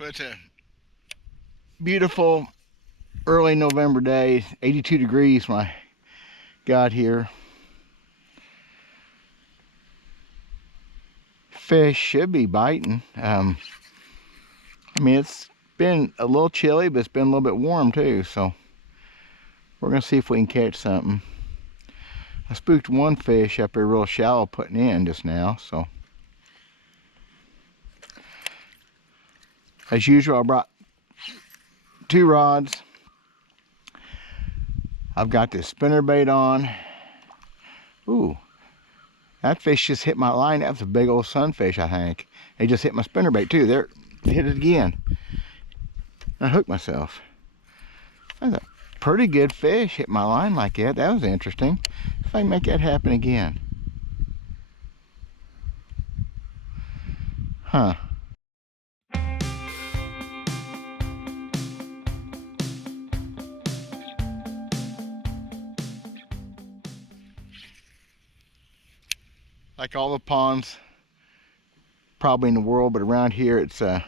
So it's a beautiful early November day, 82 degrees when I got here. Fish should be biting. I mean, it's been a little chilly, but it's been a little bit warm too, so we're gonna see if we can catch something. I spooked one fish up here real shallow putting in just now, so. As usual, I brought 2 rods. I've got this spinnerbait on. Ooh, that fish just hit my line. That was a big old sunfish, I think. It just hit my spinnerbait too. There, hit it again. I hooked myself. That's a pretty good fish hit my line like that. That was interesting. If I can make that happen again. Huh. Like all the ponds probably in the world, but around here it's a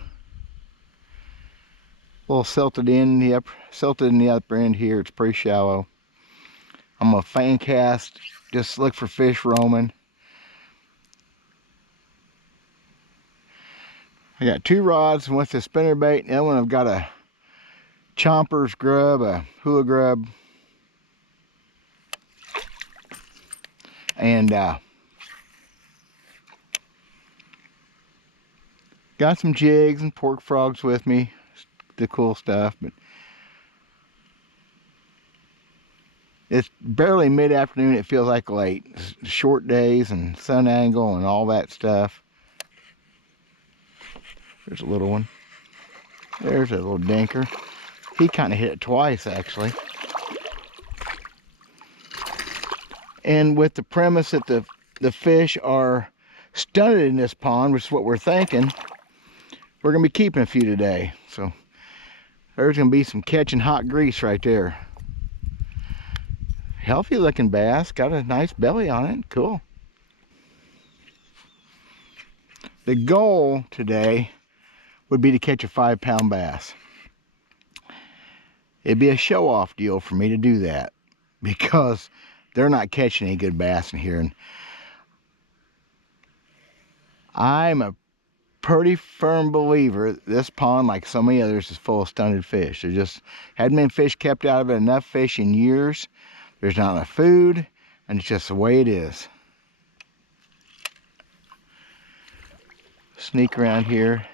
little silted in the upper end here. It's pretty shallow. I'm gonna fan cast, just look for fish roaming. I got 2 rods with the spinnerbait, and the other one I've got a chomper's grub, a hula grub, and got some jigs and pork frogs with me, the cool stuff. But it's barely mid-afternoon. It feels like late. Short days and sun angle and all that stuff. There's a little one. There's a little dinker. He kind of hit it twice, actually. And with the premise that the fish are stunted in this pond, which is what we're thinking, we're going to be keeping a few today. So there's going to be some catching hot grease right there. Healthy looking bass. Got a nice belly on it. Cool. The goal today would be to catch a 5-pound bass. It'd be a show-off deal for me to do that because they're not catching any good bass in here. And I'm a pretty firm believer this pond, like so many others, is full of stunted fish. There just hadn't been fish kept out of it, enough fish in years. There's not enough food, and it's just the way it is. Sneak around here.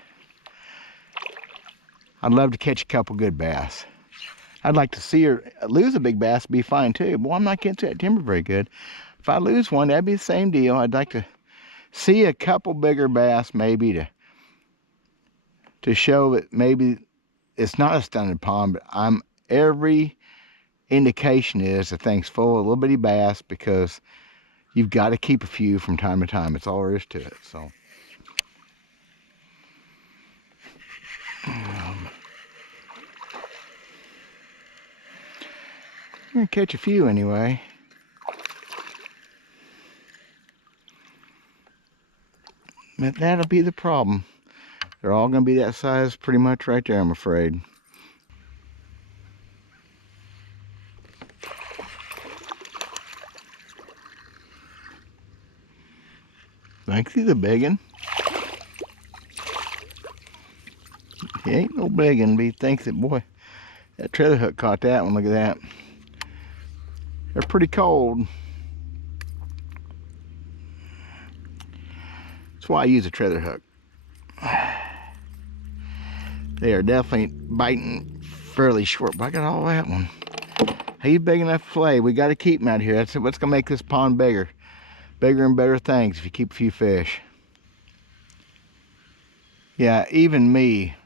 I'd love to catch a couple good bass. I'd like to see her lose a big bass, be fine too. But I'm not getting to that timber very good. If I lose one, that'd be the same deal. I'd like to see a couple bigger bass, maybe to show that maybe it's not a stunted pond, but every indication is the thing's full of little bitty bass, because you've got to keep a few from time to time. It's all there is to it. So I'm gonna catch a few anyway. But that'll be the problem. They're all gonna be that size pretty much right there, I'm afraid. Thanks, he's a biggin. He ain't no biggin, but he thinks that, boy, that trailer hook caught that one. Look at that. They're pretty cold. That's why I use a trailer hook. They are definitely biting fairly short, but I got all that one. He's big enough to fillet. We got to keep him out here. That's what's going to make this pond bigger. Bigger and better things if you keep a few fish. Yeah, even me,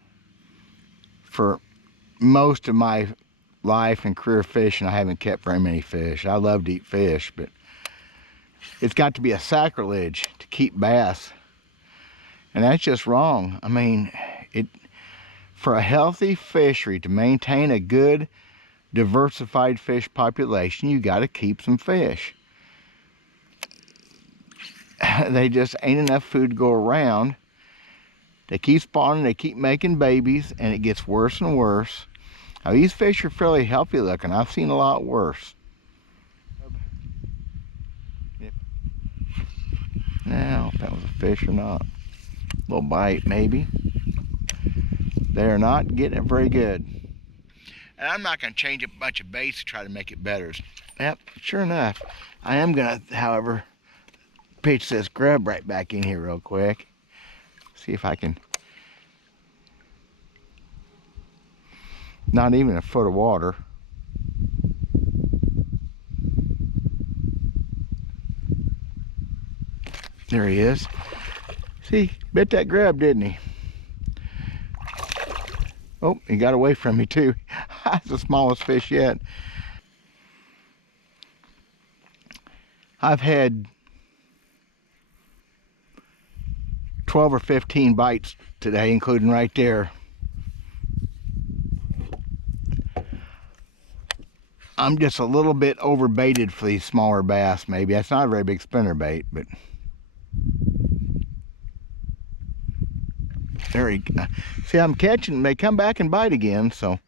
for most of my life and career fishing, I haven't kept very many fish. I love to eat fish, but it's got to be a sacrilege to keep bass. And that's just wrong. I mean, for a healthy fishery, to maintain a good, diversified fish population, you got to keep some fish. They just ain't enough food to go around They keep spawning, they keep making babies, and it gets worse and worse. Now, these fish are fairly healthy looking. I've seen a lot worse. Now, if that was a fish or not. Little bite, maybe. They're not getting it very good. And I'm not going to change a bunch of baits to try to make it better. Yep, sure enough. I am going to, however, pitch this grub right back in here real quick. See if I can. Not even a foot of water. There he is. See, bit that grub, didn't he? Oh, he got away from me too. That's the smallest fish yet. I've had 12 or 15 bites today, including right there. I'm just a little bit overbaited for these smaller bass, maybe. That's not a very big spinner bait, but there he go. See, I'm catching, they come back and bite again, so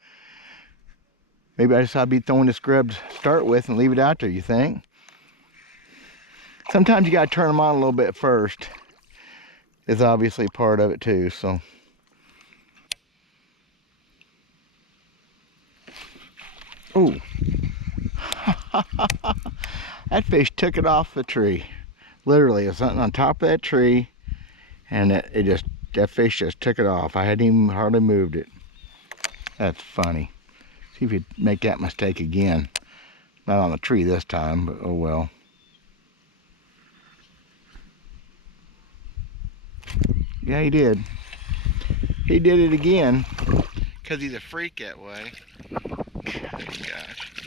maybe I just ought to be throwing this grub to start with and leave it out there, you think? Sometimes you gotta turn them on a little bit first. Is obviously part of it too, so. Ooh. That fish took it off the tree. Literally, it was something on top of that tree, and that fish just took it off. I hadn't even hardly moved it. That's funny. See if you make that mistake again. Not on the tree this time, but oh well. Yeah, he did. He did it again. Because he's a freak that way. Oh, gosh.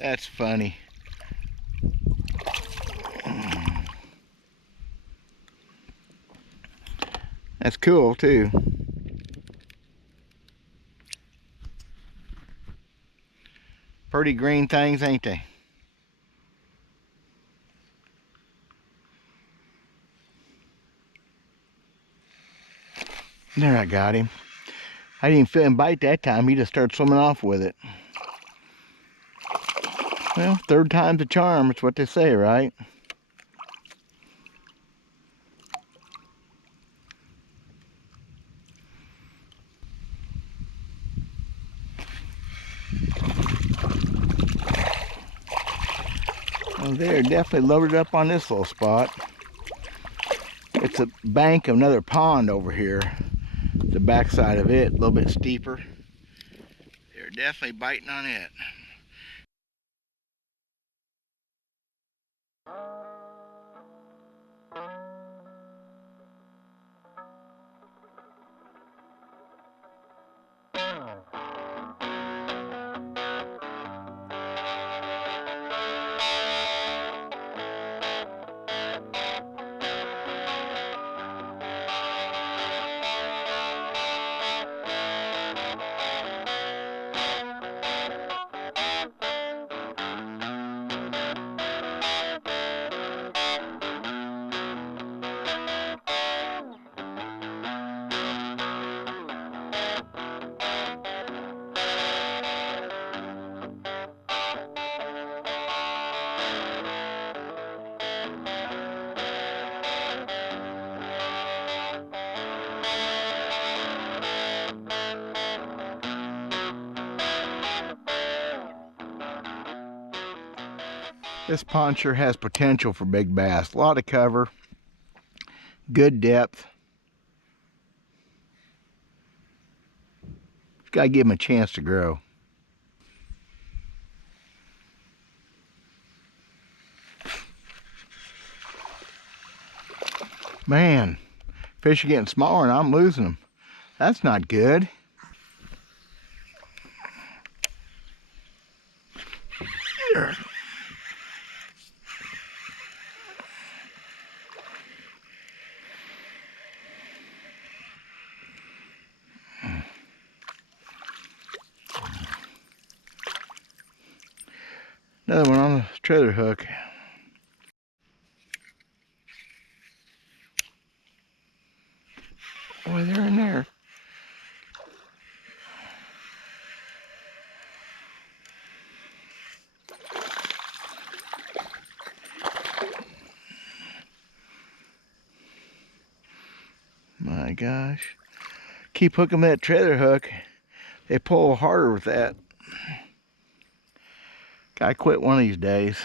That's funny. That's cool too. Pretty green things, ain't they? There, I got him. I didn't even feel him bite that time. He just started swimming off with it. Well, third time's a charm. It's what they say, right? Well, they're definitely loaded up on this little spot. It's a bank of another pond over here. The backside of it, a little bit steeper. They're definitely biting on it. This pond sure has potential for big bass. A lot of cover, good depth. Just gotta give them a chance to grow. Man, fish are getting smaller and I'm losing them. That's not good. Here. Another one on the trailer hook. Boy, they're in there. My gosh. Keep hooking that trailer hook. They pull harder with that. Gotta quit one of these days.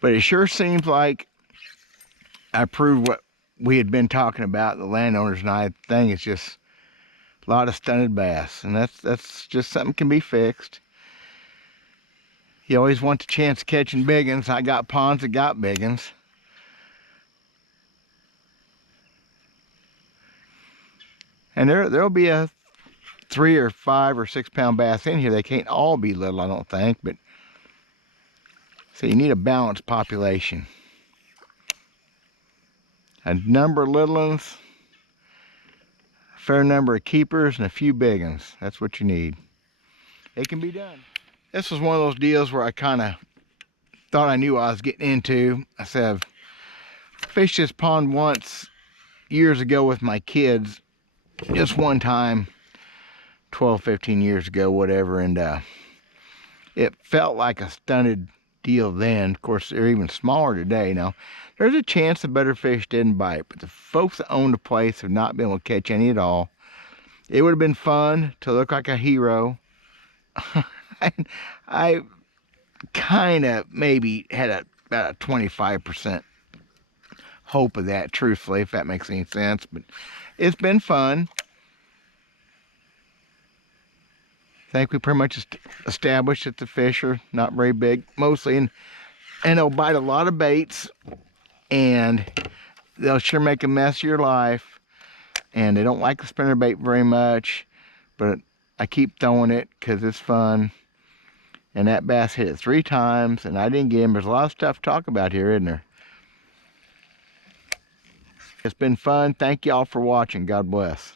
But it sure seems like I proved what we had been talking about, the landowners and I. Thing is just a lot of stunted bass, and that's just something can be fixed. You always want the chance of catching big ones. I got ponds that got big ones. And there'll be a 3 or 5 or 6 pound bass in here. They can't all be little, I don't think, but so you need a balanced population. A number of little ones, a fair number of keepers, and a few big ones. That's what you need. It can be done. This was one of those deals where I kind of thought I knew what I was getting into. I said, I've fished this pond once years ago with my kids, just one time, 12, 15 years ago, whatever, and it felt like a stunted deal then. Of course, they're even smaller today. Now, there's a chance the better fish didn't bite, but the folks that owned the place have not been able to catch any at all. It would have been fun to look like a hero. I kind of maybe had about a 25% hope of that, truthfully, if that makes any sense. But it's been fun. I think we pretty much established that the fish are not very big, mostly, and they'll bite a lot of baits, and they'll sure make a mess of your life, and they don't like the spinnerbait very much, but I keep throwing it because it's fun. And that bass hit it 3 times, and I didn't get him. There's a lot of stuff to talk about here, isn't there? It's been fun. Thank y'all for watching. God bless.